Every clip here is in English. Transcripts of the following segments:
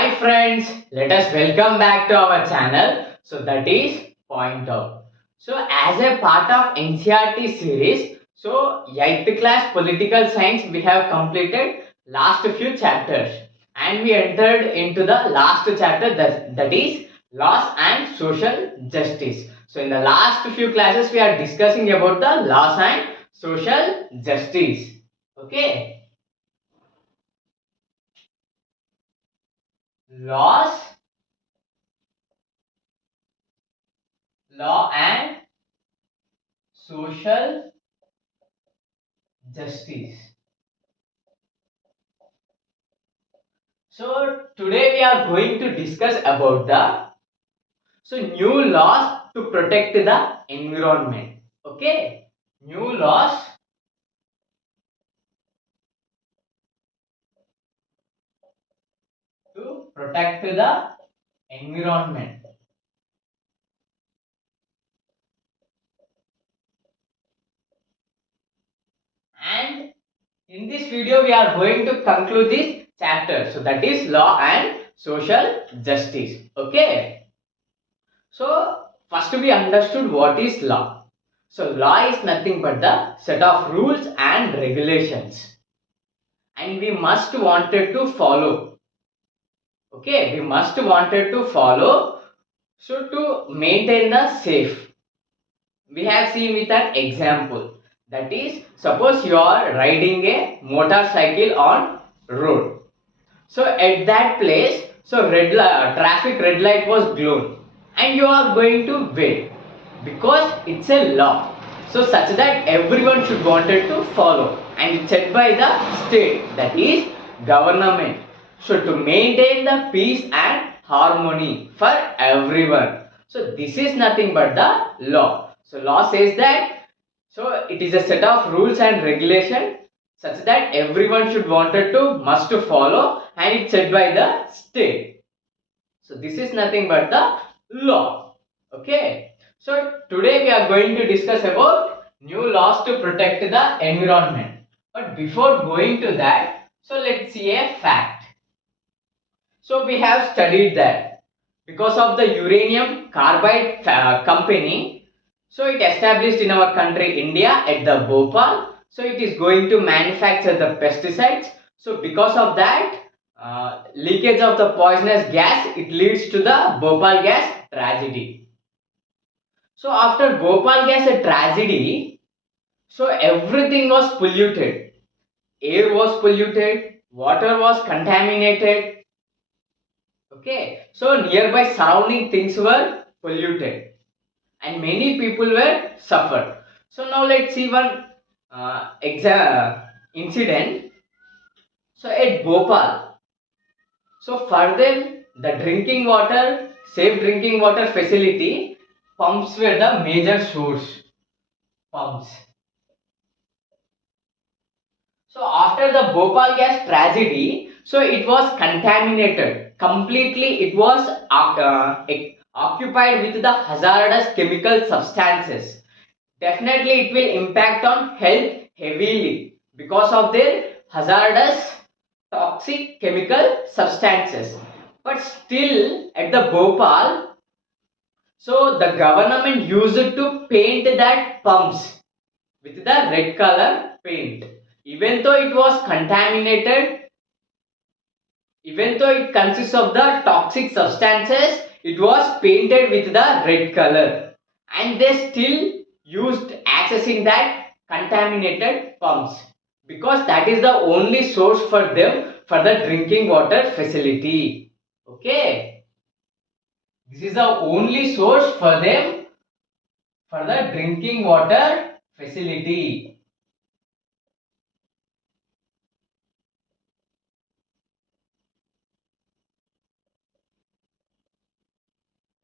Hi friends, let us welcome back to our channel. So that is Point Out. So as a part of NCRT series, so 8th class political science we have completed last few chapters and we entered into the last chapter that is laws and social justice. So in the last few classes we are discussing about the laws and social justice. Okay. Laws, law and social justice. So today we are going to discuss about the new laws to protect the environment. Okay, new laws to protect the environment. And in this video we are going to conclude this chapter. So that is law and social justice. Okay. So first we understood what is law. So law is nothing but the set of rules and regulations and we must wanted to follow. Okay, we must wanted to follow. So to maintain the safe, we have seen with an example. That is, suppose you are riding a motorcycle on road. So at that place, so traffic red light was glowing and you are going to wait because it's a law. So such that everyone should wanted to follow and it's set by the state, that is government. So to maintain the peace and harmony for everyone. So this is nothing but the law. So law says that so it is a set of rules and regulation such that everyone should wanted to must to follow and it's set by the state. So this is nothing but the law. Okay. So today we are going to discuss about new laws to protect the environment. But before going to that, so let's see a fact. So we have studied that because of the uranium carbide company, so it established in our country India at the Bhopal. So it is going to manufacture the pesticides. So because of that leakage of the poisonous gas, it leads to the Bhopal gas tragedy. So after Bhopal gas tragedy, so everything was polluted. Air was polluted, water was contaminated. Okay, so nearby surrounding things were polluted and many people were suffered. So now let's see one incident. So at Bhopal, so for them the drinking water, safe drinking water facility, pumps were the major source. Pumps. So after the Bhopal gas tragedy, so it was contaminated completely. It was occupied with the hazardous chemical substances. Definitely, it will impact on health heavily because of their hazardous toxic chemical substances. But still, at the Bhopal, so the government used to paint that pumps with the red color paint. Even though it was contaminated, even though it consists of the toxic substances, it was painted with the red color and they still used accessing that contaminated pumps because that is the only source for them for the drinking water facility. Okay, this is the only source for them for the drinking water facility.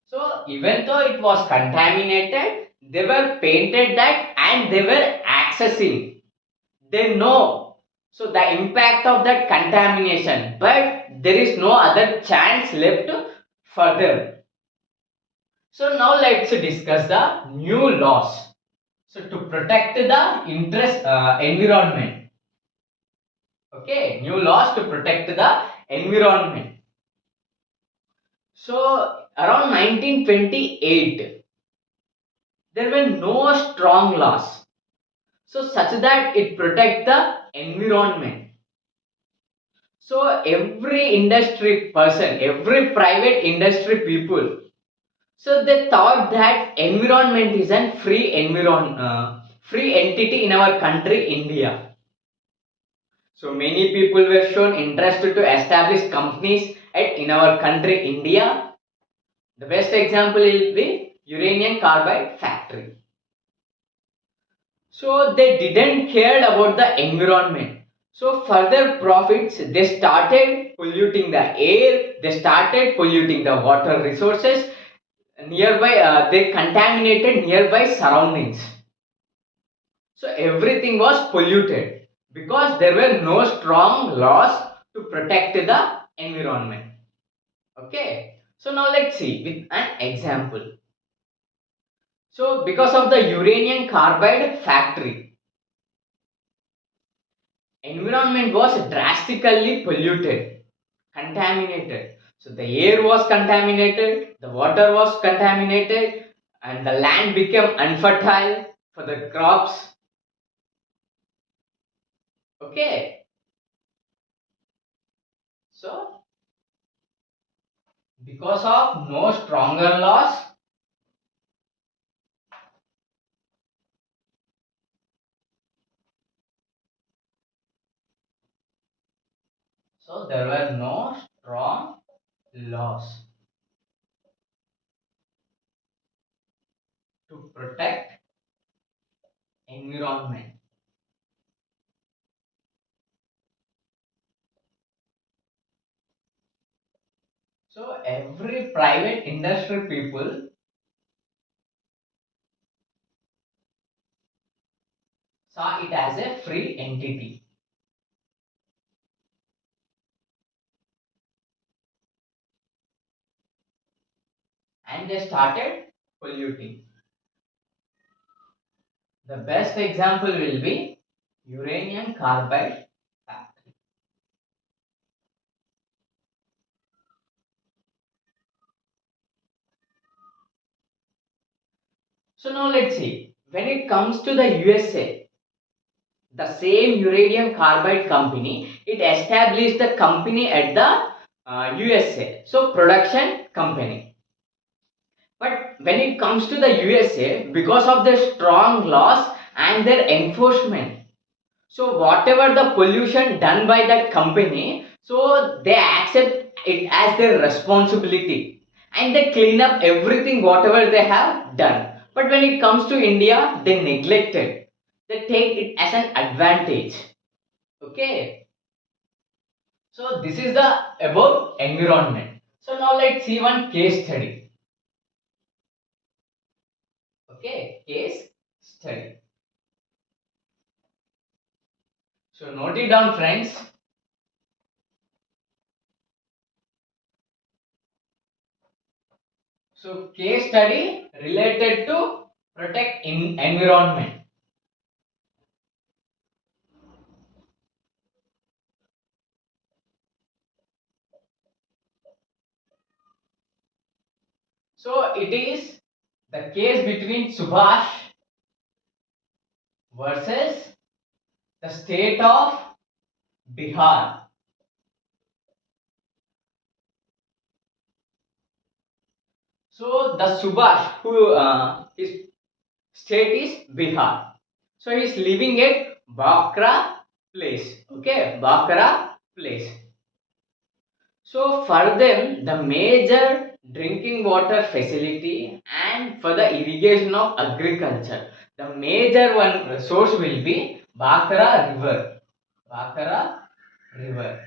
So even though it was contaminated, they were painted that and they were accessing. They know. So the impact of that contamination, but there is no other chance left for them. So now let's discuss the new laws. So to protect the environment. Okay, new laws to protect the environment. So around 1928, there were no strong laws, so such that it protect the environment. So every industry person, every private industry people, so they thought that environment is a free entity in our country, India. So many people were shown interest to establish companies in our country, India. The best example will be uranium carbide factory. So they didn't care about the environment. So for their profits, they started polluting the air, they started polluting the water resources nearby, they contaminated nearby surroundings. So everything was polluted because there were no strong laws to protect the environment. Okay, so now let's see with an example. So because of the uranium carbide factory, environment was drastically polluted, contaminated. So the air was contaminated, the water was contaminated, and the land became unfertile for the crops. Okay, so because of no stronger laws, so there were no strong laws to protect environment. So every private industry people saw it as a free entity, and they started polluting. The best example will be uranium carbide factory. So now let's see. When it comes to the USA, the same uranium carbide company, it established the company at the USA. So production company. But when it comes to the USA, because of their strong laws and their enforcement, so whatever the pollution done by that company, so they accept it as their responsibility and they clean up everything whatever they have done. But when it comes to India, they neglect it. They take it as an advantage. Okay. So this is the about environment. So now let's see one case study. Okay, case study. So note it down, friends. So case study related to protect environment. So it is the case between Subhash versus the state of Bihar. So the Subhash, who his state is Bihar. So he is living at Bakra place. Okay, Bakra place. So for them, the major drinking water facility and for the irrigation of agriculture, the major one source will be Bakra River. Bakra River.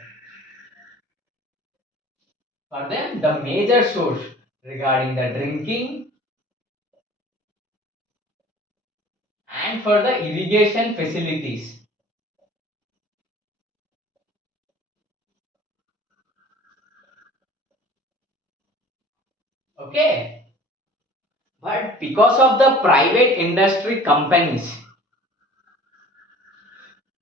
For them, the major source regarding the drinking and for the irrigation facilities. Okay. But because of the private industry companies,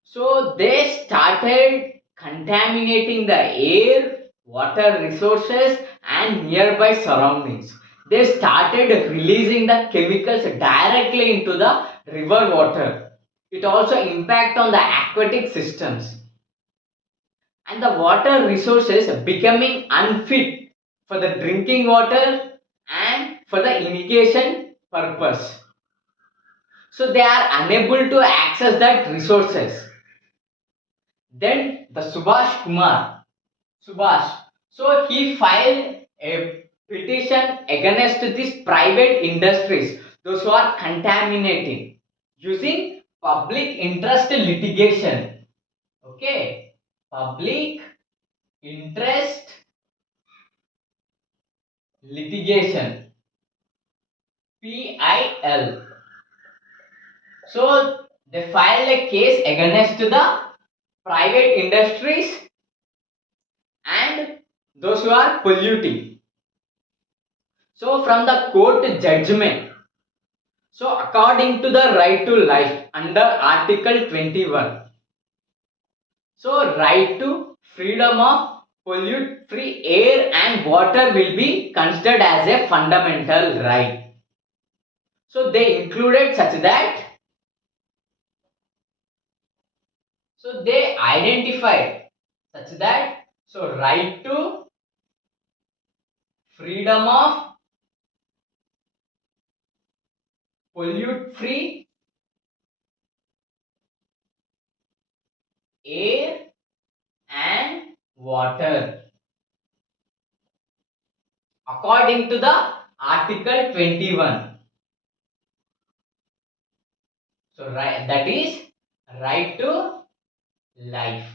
so they started contaminating the air, water resources and nearby surroundings. They started releasing the chemicals directly into the river water. It also impact on the aquatic systems and the water resources becoming unfit for the drinking water and for the irrigation purpose. So they are unable to access that resources. Then the Subhash. So he filed a petition against these private industries, those who are contaminating, using public interest litigation. Okay, public interest litigation, PIL. So they filed a case against the private industries and those who are polluting. So from the court judgment, so according to the right to life under Article 21, so right to freedom of pollute free air and water will be considered as a fundamental right. So they included such that, so they identified such that, so right to freedom of pollute free air and water according to the Article 21. So right, that is right to life.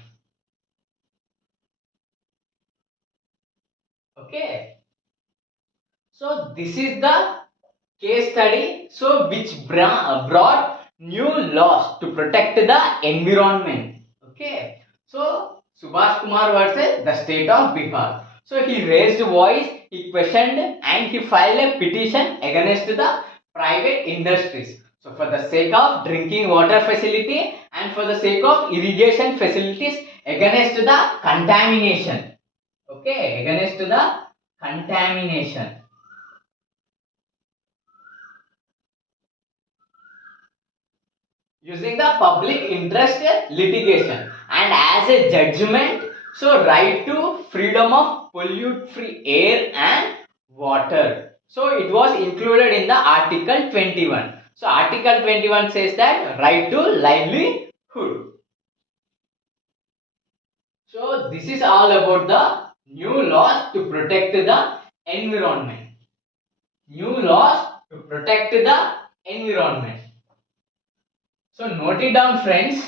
Okay. So this is the case study. So which brought new laws to protect the environment. Okay. So Subhash Kumar versus the state of Bihar. So he raised voice, he questioned, and he filed a petition against the private industries. So for the sake of drinking water facility and for the sake of irrigation facilities against the contamination. Okay, against the contamination. Using the public interest litigation and as a judgment, so right to freedom of pollute free air and water, so it was included in the Article 21. So Article 21 says that right to livelihood. So this is all about the new laws to protect the environment. New laws to protect the environment. So note it down, friends.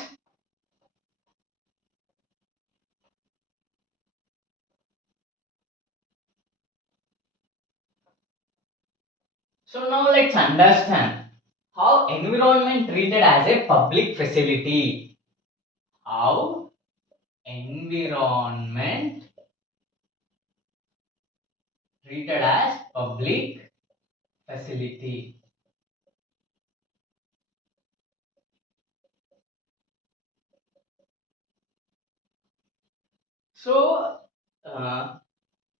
So now let's understand how environment treated as a public facility. How environment treated as public facility. So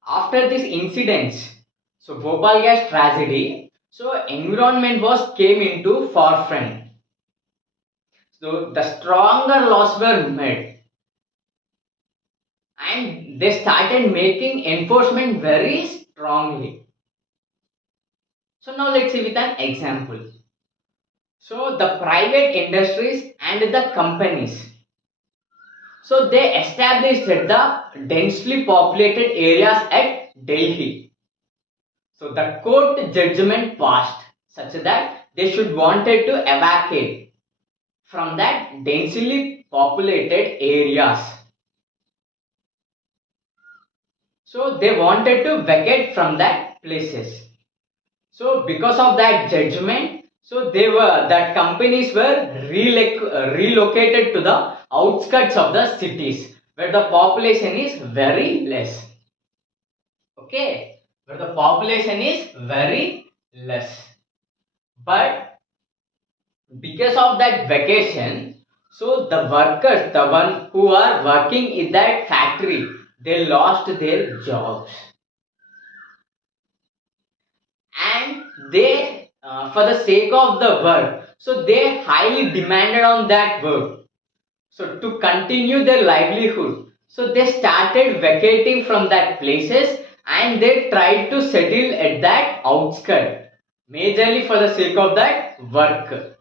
after these incidents, so Bhopal gas tragedy, so environment was came into forefront. So the stronger laws were made and they started making enforcement very strongly. So now let's see with an example. So the private industries and the companies. So they established the densely populated areas at Delhi. So the court judgment passed such that they should wanted to evacuate from that densely populated areas. So they wanted to vacate from that places. So because of that judgment, so they were that companies were relocated to the outskirts of the cities where the population is very less. Okay, where the population is very less. But because of that vacation, so the workers, the one who are working in that factory, they lost their jobs, and they for the sake of the work, so they highly demanded on that work. So to continue their livelihood, so they started vacating from that places and they tried to settle at that outskirt, majorly for the sake of that work.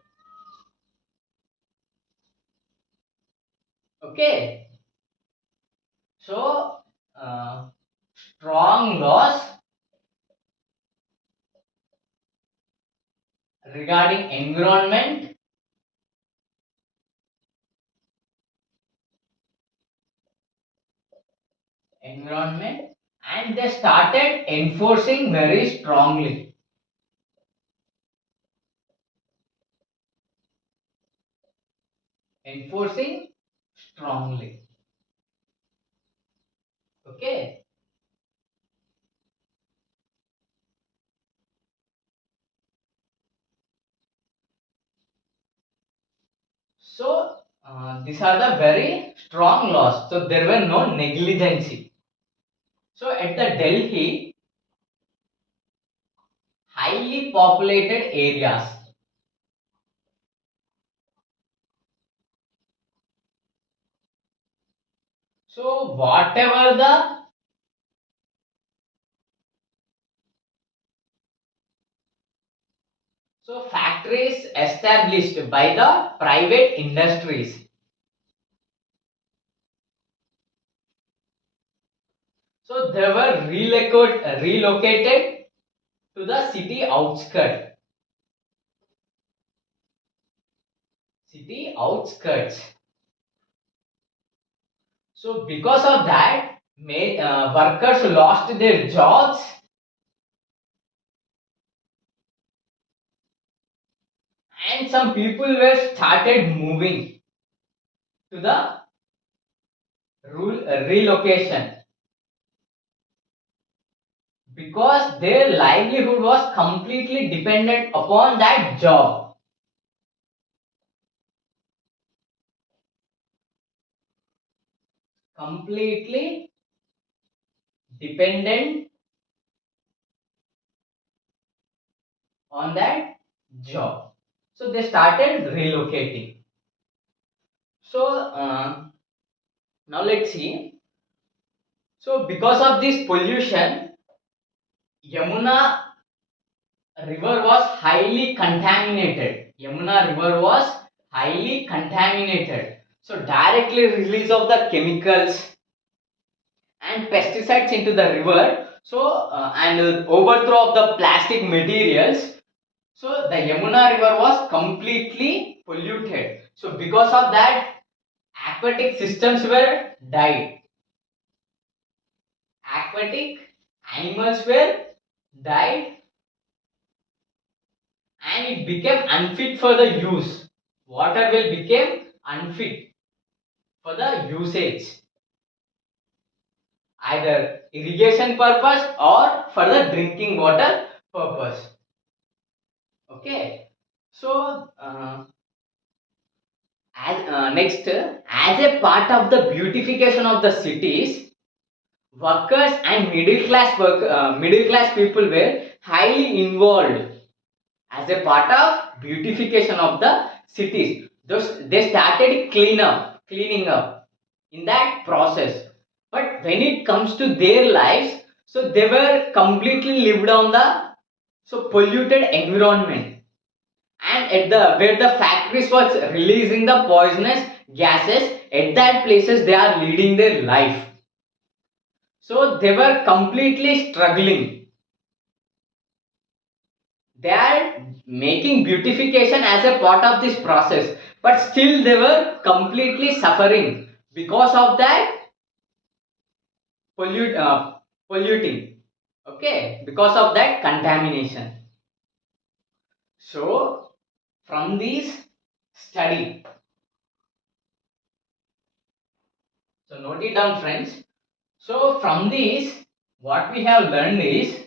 Okay, so uh, strong laws regarding environment, and they started enforcing very strongly, enforcing strongly. Okay, so these are the very strong laws. So there were no negligence. So at the Delhi, highly populated areas. So whatever the so factories established by the private industries. So they were relocated to the city outskirts. City outskirts. So because of that, workers lost their jobs, and some people were started moving to the relocation because their livelihood was completely dependent upon that job. Completely dependent on that job. So they started relocating. So now let's see. So because of this pollution, Yamuna river was highly contaminated. Yamuna river was highly contaminated. So directly release of the chemicals and pesticides into the river. So and overthrow of the plastic materials. So the Yamuna river was completely polluted. So because of that, aquatic systems were died. Aquatic animals were died, and it became unfit for the use. Water will become unfit for the usage, either irrigation purpose or for the drinking water purpose. Okay, so as next, as a part of the beautification of the cities, workers and middle class people were highly involved as a part of beautification of the cities. Thus, they started cleaning up in that process. But when it comes to their lives, so they were completely lived on the so polluted environment, and at the where the factories was releasing the poisonous gases, at that places they are leading their life. So they were completely struggling. They are making beautification as a part of this process, but still they were completely suffering because of that pollute polluting. Okay, because of that contamination. So from this study, so note it down, friends. So from this, what we have learned is,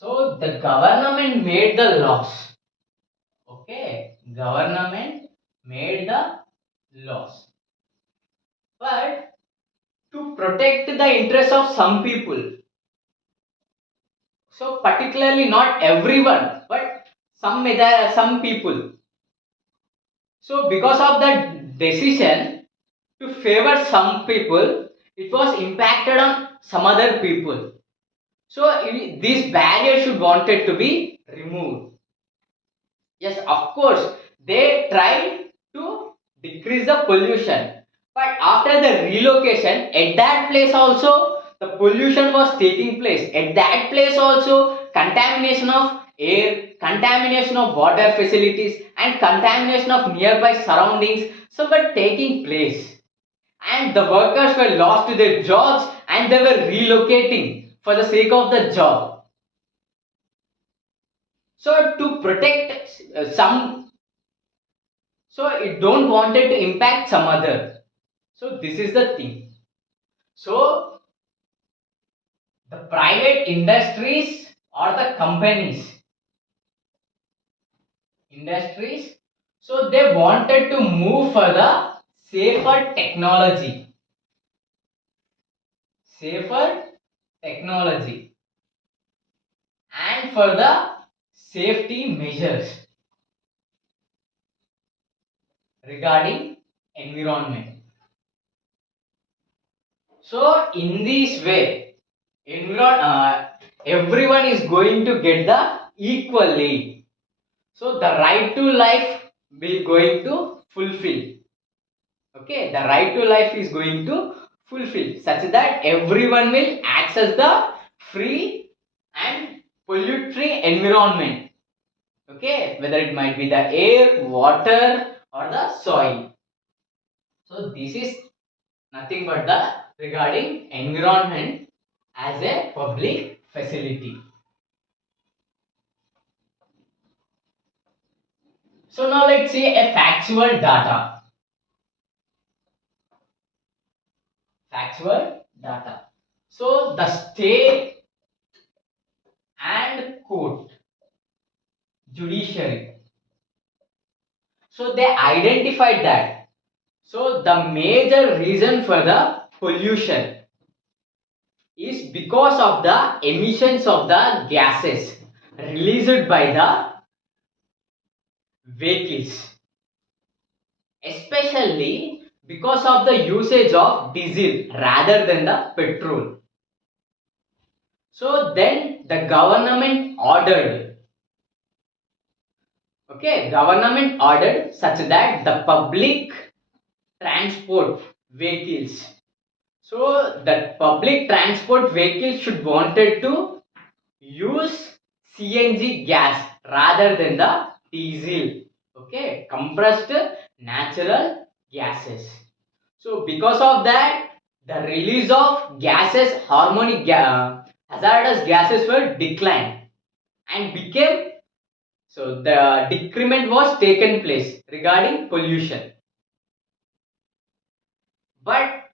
So the government made the laws. Okay, government made the laws. But to protect the interest of some people, so particularly not everyone, but some people. So because of that decision to favor some people, it was impacted on some other people. So this barrier should wanted to be removed. Yes, of course, they tried to decrease the pollution, but after the relocation, at that place also the pollution was taking place. At that place also, contamination of air, contamination of water facilities, and contamination of nearby surroundings so were taking place. And the workers were lost to their jobs and they were relocating for the sake of the job. So to protect some, so it don't wanted to impact some other. So this is the thing. So the private industries or the industries, so they wanted to move for the safer technology, safer technology, and for the safety measures regarding environment. So in this way, everyone is going to get the equally. So the right to life will going to fulfill. Okay, the right to life is going to fulfill such that everyone will access the free and pollute-free environment. Okay, whether it might be the air, water, or the soil. So this is nothing but the regarding environment as a public facility. So now let's see a factual data. Factual data. So the state and court, judiciary. So they identified that. So the major reason for the pollution is because of the emissions of the gases released by the vehicles, especially because of the usage of diesel rather than the petrol. So then the government ordered, okay, government ordered such that the public transport vehicles, so that public transport vehicles should wanted to use CNG gas rather than the diesel, okay, compressed natural gases. So because of that, the release of gases, hazardous gases were declined and became, so the decrement was taken place regarding pollution. But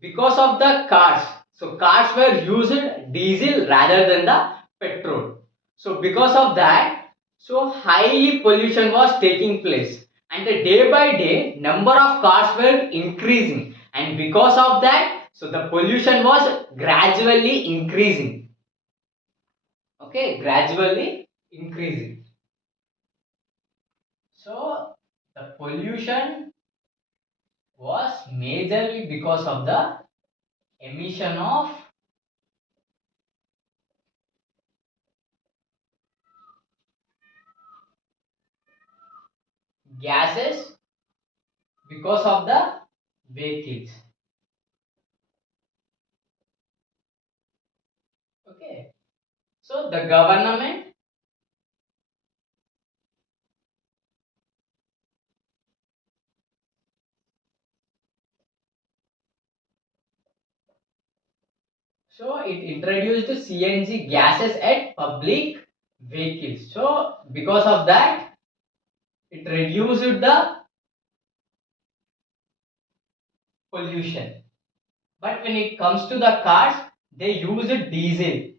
because of the cars, so cars were used diesel rather than the petrol. So because of that, so highly pollution was taking place, and the day by day number of cars were increasing, and because of that, so the pollution was gradually increasing. Okay, gradually increasing. So the pollution was majorly because of the emission of gases because of the vehicles. Okay, so the government, so it introduced CNG gases at public vehicles. So because of that, it reduced the pollution. But when it comes to the cars, they use diesel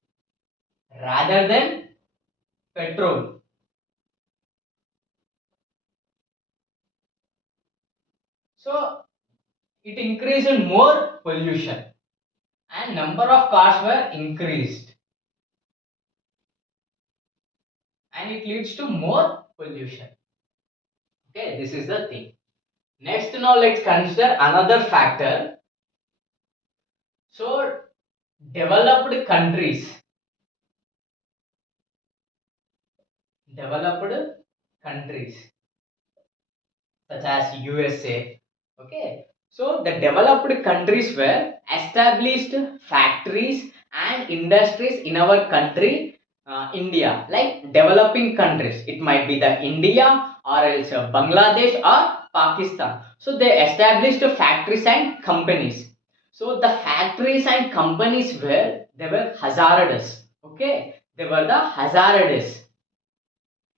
rather than petrol. So it increased in more pollution and number of cars were increased and it leads to more pollution. Okay, this is the thing. Next, now let's consider another factor. So developed countries, developed countries such as USA. Okay, so the developed countries were established factories and industries in our country, India, like developing countries. It might be the India or else Bangladesh or Pakistan. So they established factories and companies. So the factories and companies were they were hazardous. Okay, they were the hazardous.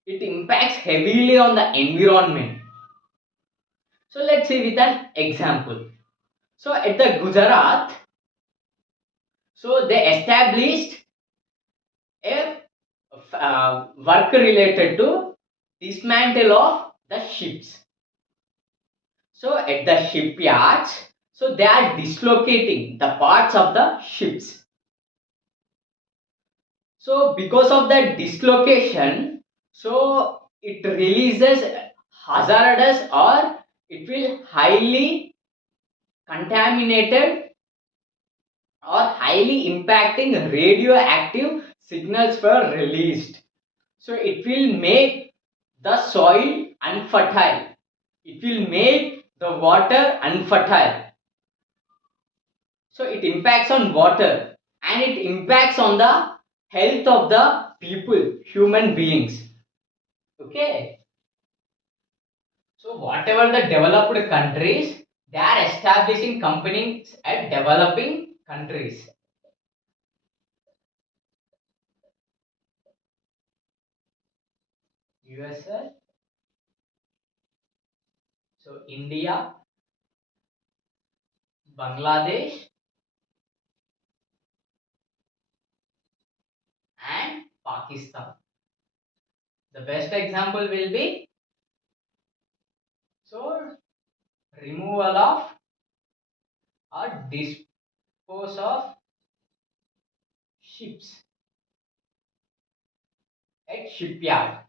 It impacts heavily on the environment. So let's see with an example. So at the Gujarat, so they established a work related to dismantle of the ships. So at the shipyards, so they are dislocating the parts of the ships. So because of that dislocation, so it releases hazardous or it will highly contaminated or highly impacting radioactive signals were released. So it will make the soil unfertile. It will make the water unfertile. So it impacts on water and it impacts on the health of the people, human beings. Okay. So whatever the developed countries, they are establishing companies at developing countries. USA, so India, Bangladesh, and Pakistan. The best example will be so removal of or dispose of ships at shipyard.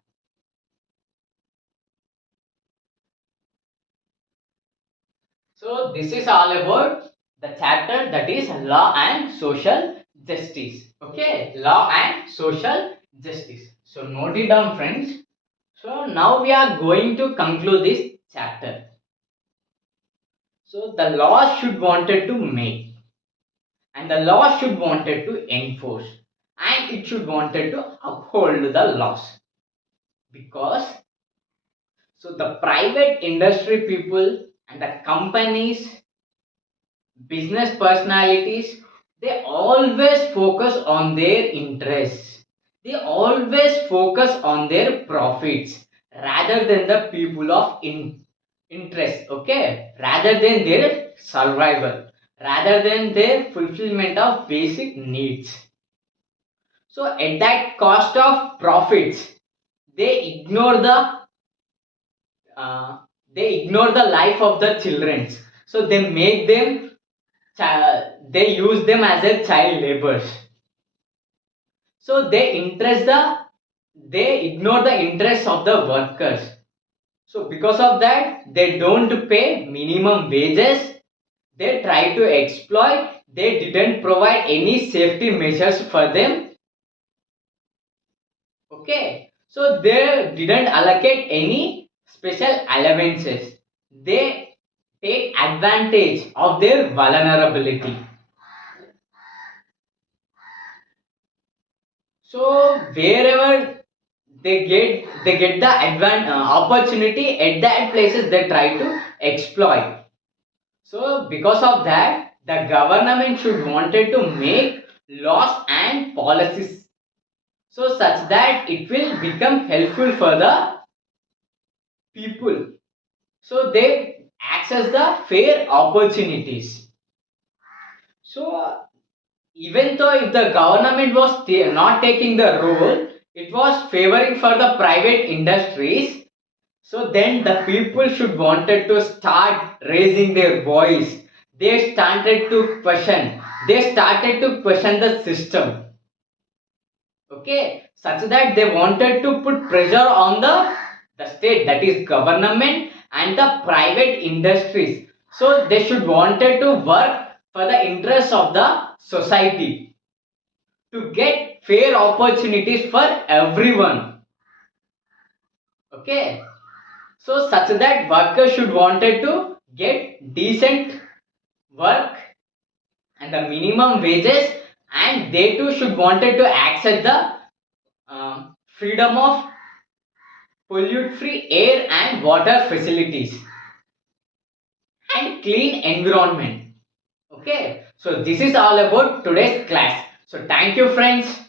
So this is all about the chapter that is law and social justice. Okay, law and social justice. So note it down, friends. So now we are going to conclude this chapter. So the law should wanted to make and the law should wanted to enforce and it should wanted to uphold the laws because so the private industry people and the companies business personalities they always focus on their interests, they always focus on their profits rather than the people of interest, okay, rather than their survival, rather than their fulfillment of basic needs. So at that cost of profits they ignore the uh, they ignore the life of the children, so they make them they use them as a child laborers. So they ignore the interests of the workers. So because of that, they don't pay minimum wages. They try to exploit. They didn't provide any safety measures for them. Okay. So they didn't allocate any special allowances. They take advantage of their vulnerability. So wherever they get the opportunity at that places they try to exploit. So because of that, the government should wanted to make laws and policies so such that it will become helpful for the people. So they access the fair opportunities. So even though if the government was not taking the role, it was favoring for the private industries. So then the people should wanted to start raising their voice. They started to question. They started to question the system. Okay, such that they wanted to put pressure on the state, that is government, and the private industries. So they should wanted to work for the interest of the society to get fair opportunities for everyone. Okay, so such that workers should wanted to get decent work and the minimum wages, and they too should wanted to access the freedom of pollute free air and water facilities and clean environment. Okay, so this is all about today's class. So thank you friends.